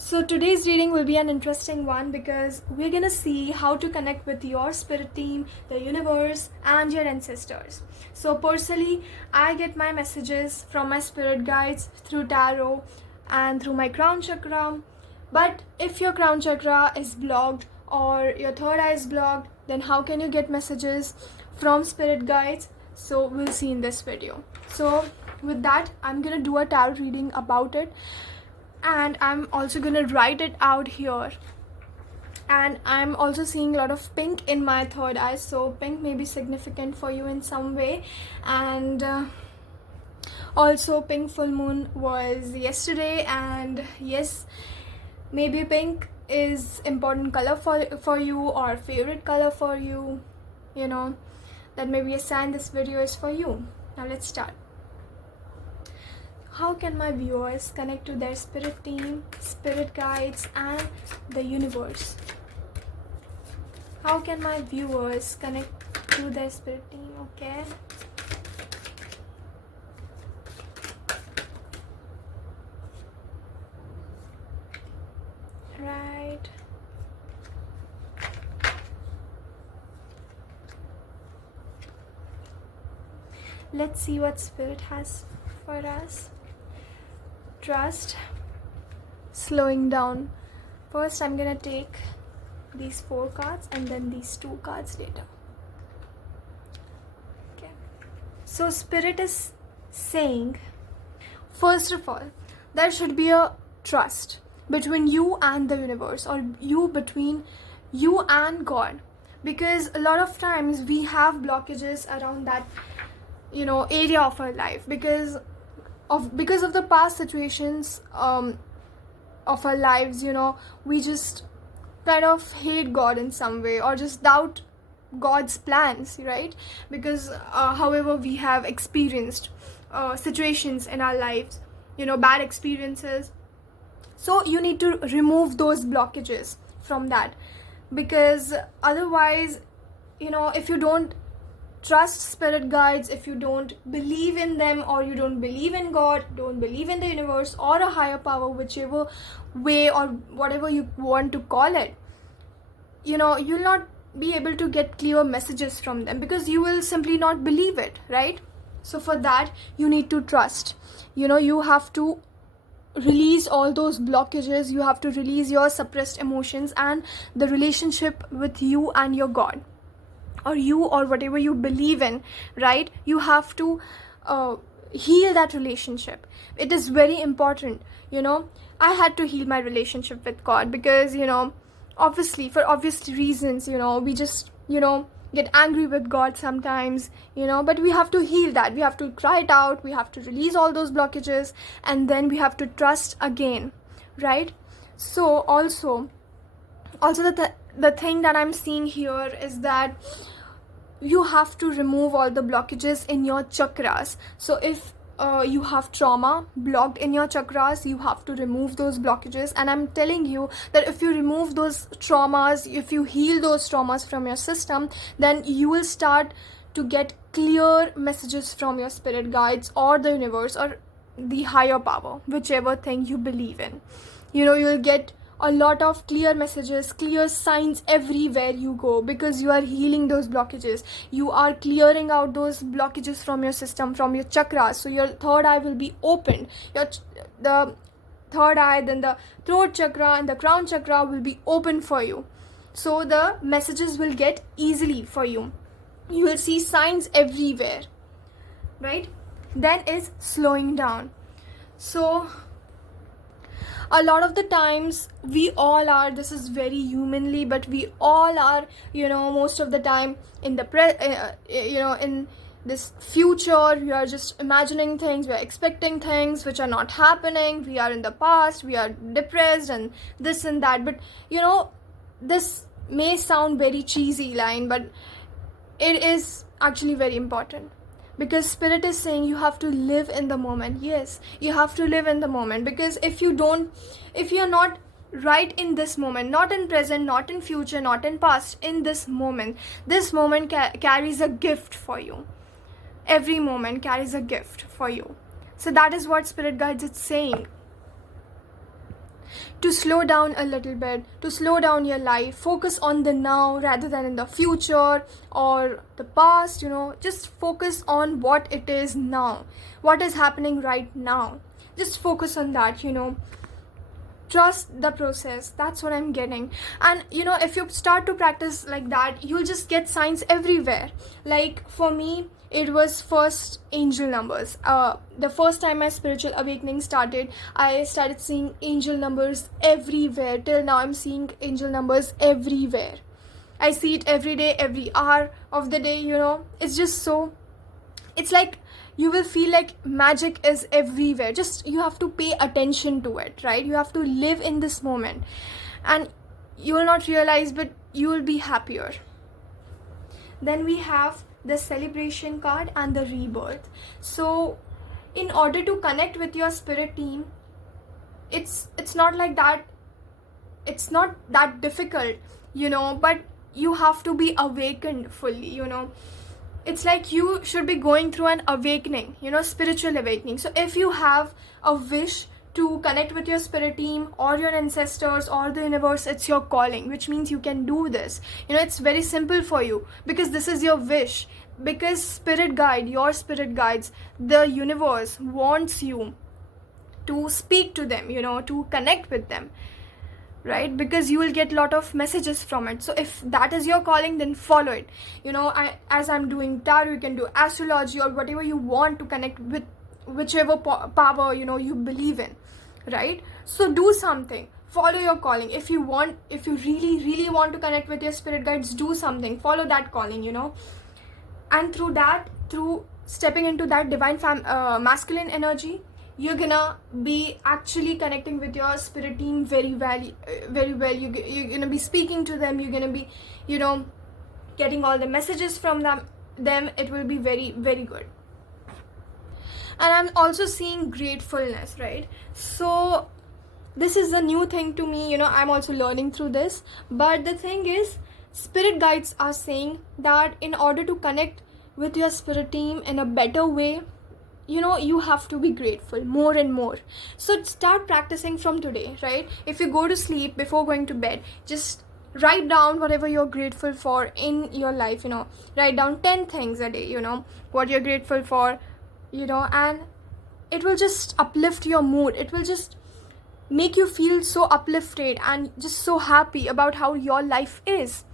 So today's reading will be an interesting one because we're gonna see how to connect with your spirit team, the universe, and your ancestors. So personally, I get my messages from my spirit guides through tarot and through my crown chakra. But if your crown chakra is blocked or your third eye is blocked, then how can you get messages from spirit guides? So we'll see in this video. So with that, I'm gonna do a tarot reading about it, and I'm also gonna write it out here. And I'm also seeing a lot of pink in my third eye, so pink may be significant for you in some way. And also pink full moon was yesterday, and yes, maybe pink is important color for you or favorite color for you. That may be a sign this video is for you. Now let's start. How can my viewers connect to their spirit team, spirit guides, and the universe? How can my viewers connect to their spirit team? Okay. Right. Let's see what spirit has for us. Trust, slowing down. First, I'm gonna take these 4 cards and then these 2 cards later. Okay. So, Spirit is saying, first of all, there should be a trust between you and the universe, or between you and God, because a lot of times we have blockages around that area of our life because of the past situations of our lives. We just kind of hate God in some way, or just doubt God's plans, right? Because however we have experienced situations in our lives, bad experiences. So you need to remove those blockages from that, because otherwise, if you don't trust spirit guides, if you don't believe in them, or you don't believe in God, don't believe in the universe or a higher power, whichever way or whatever you want to call it, you'll not be able to get clear messages from them, because you will simply not believe it, right? So for that, you need to trust. You have to release all those blockages. You have to release your suppressed emotions and the relationship with you and your God, or you, or whatever you believe in, right? You have to heal that relationship. It is very important. I had to heal my relationship with God because obviously, for obvious reasons, we just get angry with God sometimes, but we have to heal that. We have to cry it out, we have to release all those blockages, and then we have to trust again, right? So also the thing that I'm seeing here is that you have to remove all the blockages in your chakras. So if you have trauma blocked in your chakras, you have to remove those blockages. And I'm telling you that if you remove those traumas, if you heal those traumas from your system, then you will start to get clear messages from your spirit guides or the universe or the higher power, whichever thing you believe in. You'll get a lot of clear messages, clear signs everywhere you go, because you are healing those blockages. You are clearing out those blockages from your system, from your chakras. So your third eye will be opened. The third eye, then the throat chakra and the crown chakra will be open for you. So the messages will get easily for you. You will see signs everywhere, right? Then is slowing down. So a lot of the times we all are, this is very humanly, but we all are, most of the time in the in this future, we are just imagining things, we are expecting things which are not happening. We are in the past, we are depressed and this and that. But this may sound very cheesy line, but it is actually very important, because spirit is saying you have to live in the moment. Yes, you have to live in the moment, because if you're not right in this moment, not in present, not in future, not in past, in this moment carries a gift for you. Every moment carries a gift for you. So that is what spirit guides is saying. to slow down a little bit, to slow down your life, focus on the now rather than in the future or the past, just focus on what it is now, what is happening right now. Just focus on that, trust the process. That's what I'm getting. And if you start to practice like that, you'll just get signs everywhere. Like for me, it was first angel numbers. The first time my spiritual awakening started, I started seeing angel numbers everywhere. Till now I'm seeing angel numbers everywhere. I see it every day, every hour of the day. It's just so, it's like you will feel like magic is everywhere. Just you have to pay attention to it, right? You have to live in this moment, and you will not realize, but you will be happier. Then we have the celebration card and the rebirth. So in order to connect with your spirit team, it's not like that, it's not that difficult, but you have to be awakened fully. It's like you should be going through an awakening, spiritual awakening. So if you have a wish to connect with your spirit team or your ancestors or the universe, it's your calling, which means you can do this. It's very simple for you because this is your wish. Because your spirit guides, the universe wants you to speak to them, to connect with them, right? Because you will get a lot of messages from it. So if that is your calling, then follow it. As I'm doing tarot, you can do astrology or whatever you want to connect with, whichever power you believe in, right? So do something, follow your calling. If you really want to connect with your spirit guides, do something, follow that calling, and through stepping into that divine masculine energy, you're gonna be actually connecting with your spirit team very well. You're gonna be speaking to them, you're gonna be getting all the messages from them. It will be very, very good. And I'm also seeing gratefulness, right? So this is a new thing to me, I'm also learning through this. But the thing is, spirit guides are saying that in order to connect with your spirit team in a better way, you have to be grateful more and more. So start practicing from today, right? If you go to sleep, before going to bed, just write down whatever you're grateful for in your life. Write down 10 things a day, what you're grateful for, and it will just uplift your mood. It will just make you feel so uplifted and just so happy about how your life is.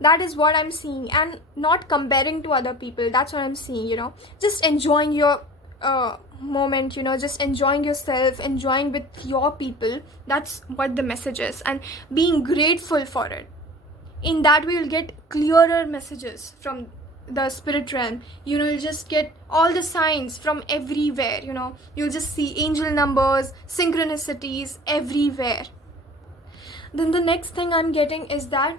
That is what I'm seeing. And not comparing to other people. That's what I'm seeing. Just enjoying your moment, just enjoying yourself, enjoying with your people. That's what the message is. And being grateful for it. In that way, you'll get clearer messages from the spirit realm. You'll just get all the signs from everywhere. You'll just see angel numbers, synchronicities everywhere. Then the next thing I'm getting is that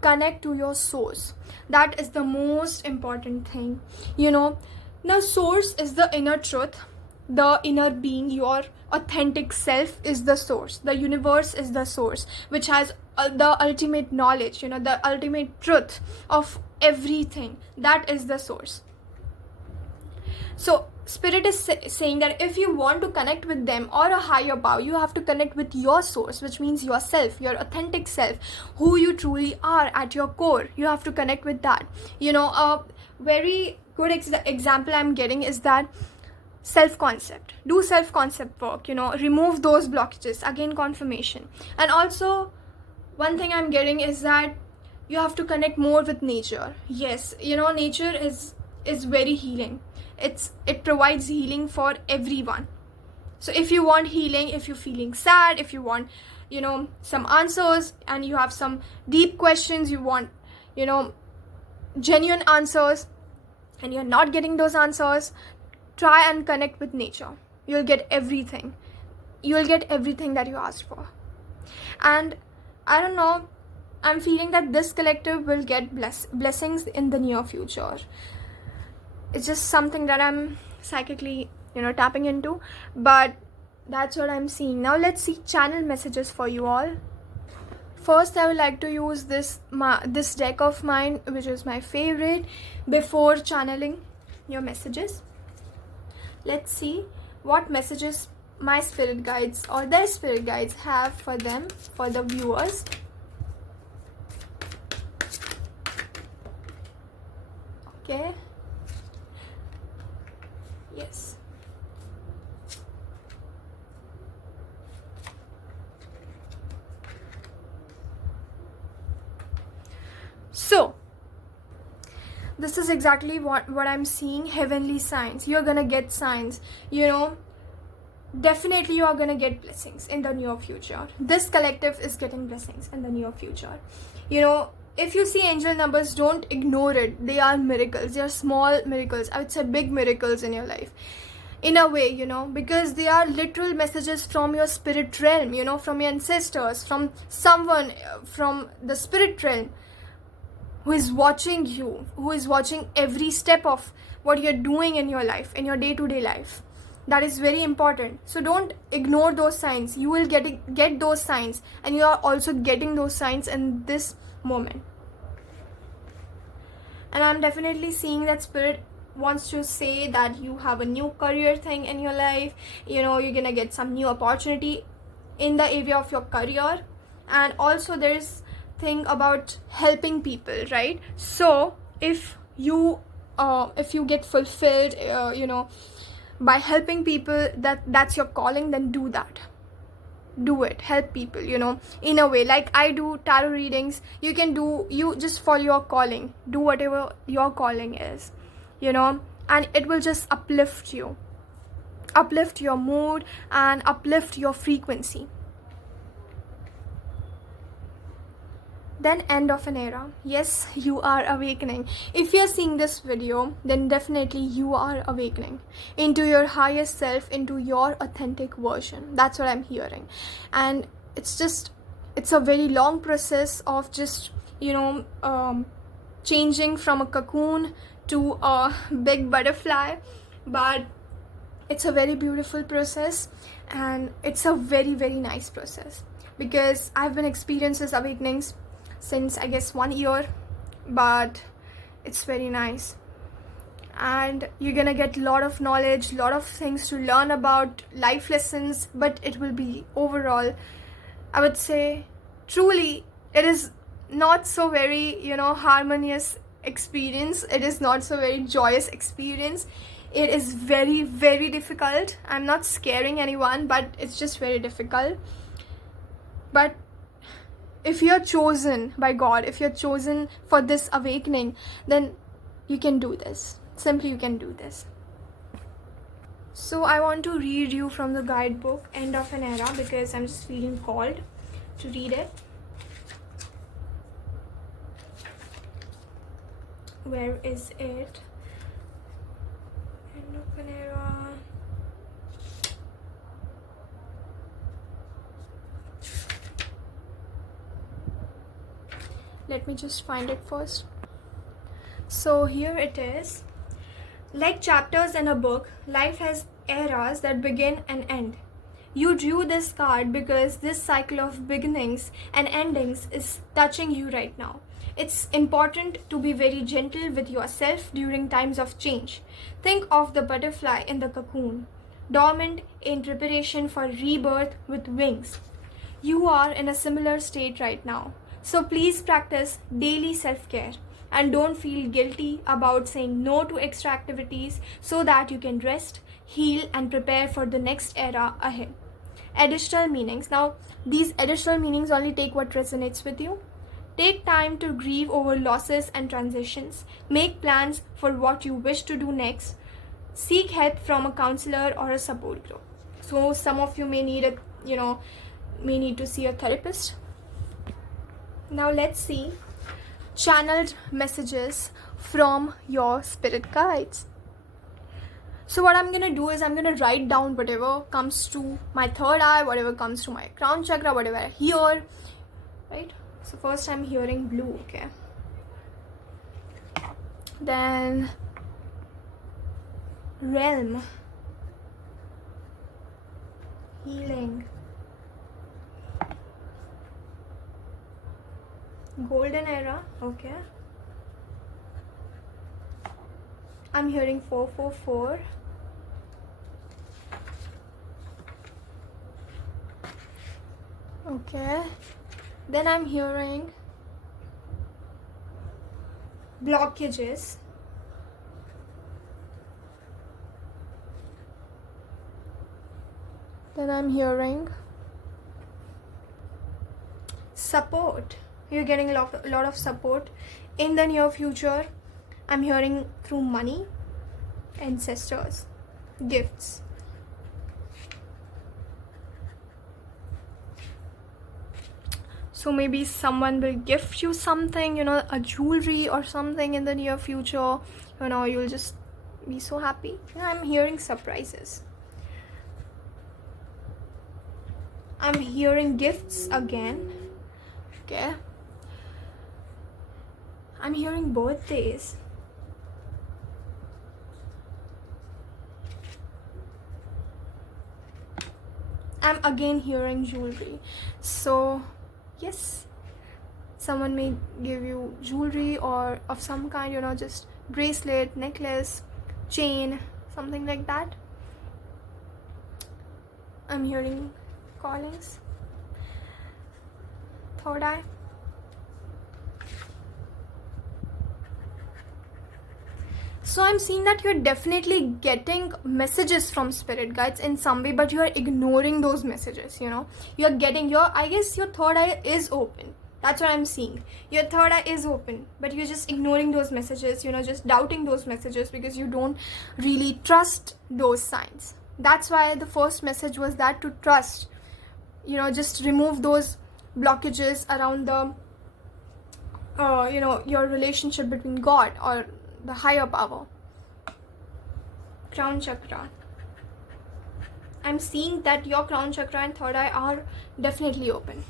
connect to your source. That is the most important thing. Now source is the inner truth, the inner being. Your authentic self is the source. The universe is the source, which has the ultimate knowledge, the ultimate truth of everything. That is the source. So spirit is saying that if you want to connect with them or a higher power, you have to connect with your source, which means yourself, your authentic self, who you truly are at your core. You have to connect with that. A very good example I'm getting is that self-concept. Do self-concept work, remove those blockages. Again, confirmation. And also, one thing I'm getting is that you have to connect more with nature. Yes, nature is very healing. It provides healing for everyone. So if you want healing, if you're feeling sad, if you want some answers, and you have some deep questions, you want genuine answers, and you're not getting those answers, try and connect with nature. You'll get everything. You'll get everything that you asked for. And I don't know, I'm feeling that this collective will get blessings in the near future. It's just something that I'm psychically, tapping into. But that's what I'm seeing. Now let's see channel messages for you all. First, I would like to use this deck of mine, which is my favorite, before channeling your messages. Let's see what messages my spirit guides or their spirit guides have for them, for the viewers. Okay. Yes. So this is exactly what I'm seeing. Heavenly signs. You're gonna get signs, you know. Definitely you are gonna get blessings in the near future. This collective is getting blessings in the near future. You know, if you see angel numbers, don't ignore it. They are miracles. They are small miracles, I would say big miracles in your life, in a way, you know, because they are literal messages from your spirit realm, you know, from your ancestors, from someone from the spirit realm who is watching you, who is watching every step of what you're doing in your life, in your day-to-day life. That is very important. So don't ignore those signs. You will get those signs, and you are also getting those signs in this moment. And I'm definitely seeing that spirit wants to say that you have a new career thing in your life. You know, you're gonna get some new opportunity in the area of your career. And also there's thing about helping people, right? So if you get fulfilled, you know, by helping people, that's your calling, then do that. Do it. Help people, you know, in a way. Like I do tarot readings. You just follow your calling. Do whatever your calling is, you know, and it will just uplift you, uplift your mood, and uplift your frequency. Then end of an era. Yes, you are awakening. If you're seeing this video, then definitely you are awakening into your highest self, into your authentic version. That's what I'm hearing. And it's a very long process of just, you know, changing from a cocoon to a big butterfly. But it's a very beautiful process, and it's a very, very nice process, because I've been experiencing awakenings since I guess 1 year, but it's very nice. And you're gonna get a lot of knowledge, lot of things to learn about, life lessons, but it will be overall, I would say, truly it is not so very, you know, harmonious experience. It is not so very joyous experience. It is very, very difficult. I'm not scaring anyone, but it's just very difficult. But if you're chosen by God, if you're chosen for this awakening, then you can do this. Simply you can do this. So I want to read you from the guidebook End of an Era, because I'm just feeling called to read it. Where is it? End of an Era. Let me just find it first. So here it is. Like chapters in a book, life has eras that begin and end. You drew this card because this cycle of beginnings and endings is touching you right now. It's important to be very gentle with yourself during times of change. Think of the butterfly in the cocoon, dormant in preparation for rebirth with wings. You are in a similar state right now. So please practice daily self-care and don't feel guilty about saying no to extra activities, so that you can rest, heal, and prepare for the next era ahead. Additional meanings. Now, these additional meanings only take what resonates with you. Take time to grieve over losses and transitions. Make plans for what you wish to do next. Seek help from a counselor or a support group. So some of you may need to see a therapist. Now let's see channeled messages from your spirit guides. So what I'm gonna do is I'm gonna write down whatever comes to my third eye, whatever comes to my crown chakra, whatever I hear, right? So first I'm hearing blue, okay? Then realm, healing, golden era, okay? I'm hearing 444. Okay. Then I'm hearing blockages. Then I'm hearing support. You're getting a lot of support in the near future. I'm hearing through money, ancestors, gifts. So maybe someone will gift you something, a jewelry or something in the near future. You'll just be so happy. I'm hearing surprises. I'm hearing gifts again. Okay. I'm hearing birthdays. I'm again hearing jewelry. So yes, someone may give you jewelry or of some kind, just bracelet, necklace, chain, something like that. I'm hearing callings. Third eye. So I'm seeing that you're definitely getting messages from spirit guides in some way, but you're ignoring those messages. You're getting I guess your third eye is open. That's what I'm seeing. Your third eye is open, but you're just ignoring those messages, just doubting those messages because you don't really trust those signs. That's why the first message was that to trust, just remove those blockages around the your relationship between God or the higher power. Crown chakra. I'm seeing that your crown chakra and third eye are definitely open,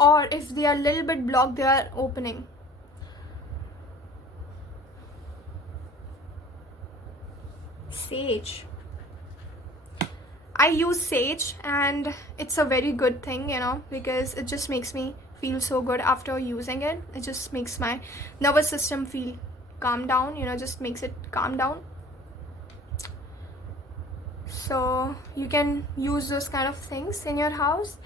or if they are a little bit blocked, they are opening. Sage. I use sage and it's a very good thing, because it just makes me feel so good after using it. It just makes my nervous system feel calm down, just makes it calm down. So you can use those kind of things in your house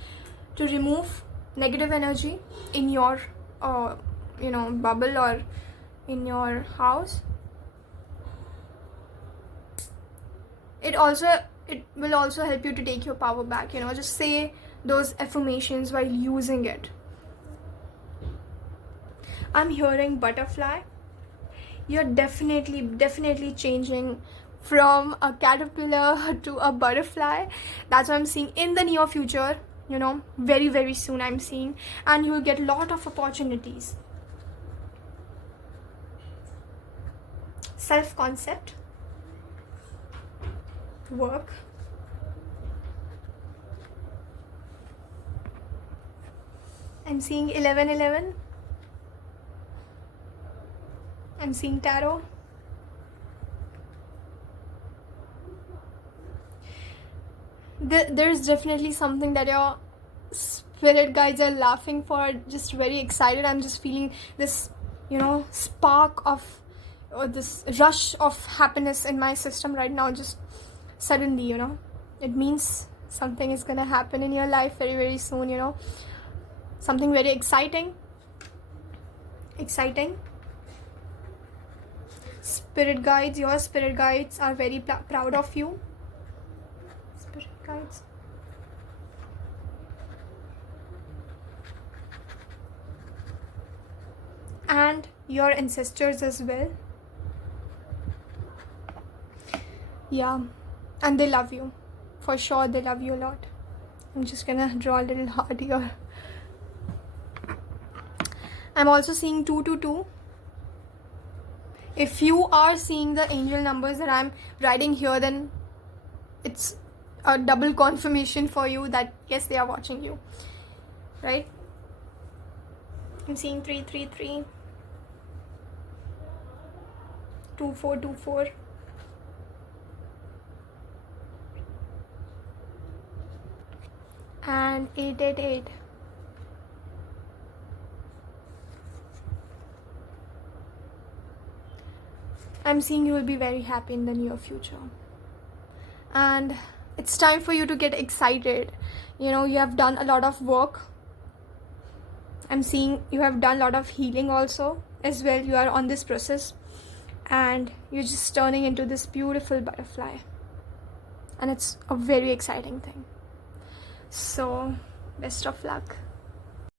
to remove negative energy in your bubble or in your house. It will also help you to take your power back. Just say those affirmations while using it. I'm hearing butterfly. You're definitely changing from a caterpillar to a butterfly. That's what I'm seeing in the near future. Very, very soon I'm seeing, and you'll get a lot of opportunities. Self-concept, work. I'm seeing 1111. I'm seeing tarot. There's definitely something that your spirit guides are laughing for, just very excited. I'm just feeling this, spark of, or this rush of happiness in my system right now, just suddenly. It means something is gonna happen in your life very, very soon. Something very exciting. Spirit guides, your spirit guides are very proud of you. Spirit guides. And your ancestors as well. Yeah, and they love you. For sure, they love you a lot. I'm just gonna draw a little heart here. I'm also seeing 222. If you are seeing the angel numbers that I'm writing here, then it's a double confirmation for you that yes, they are watching you, right? I'm seeing 333, 2424, and 888. I'm seeing you will be very happy in the near future. And It's time for you to get excited. You know, you have done a lot of work. I'm seeing you have done a lot of healing also as well. You are on this process and you're just turning into this beautiful butterfly. And it's a very exciting thing. So, best of luck.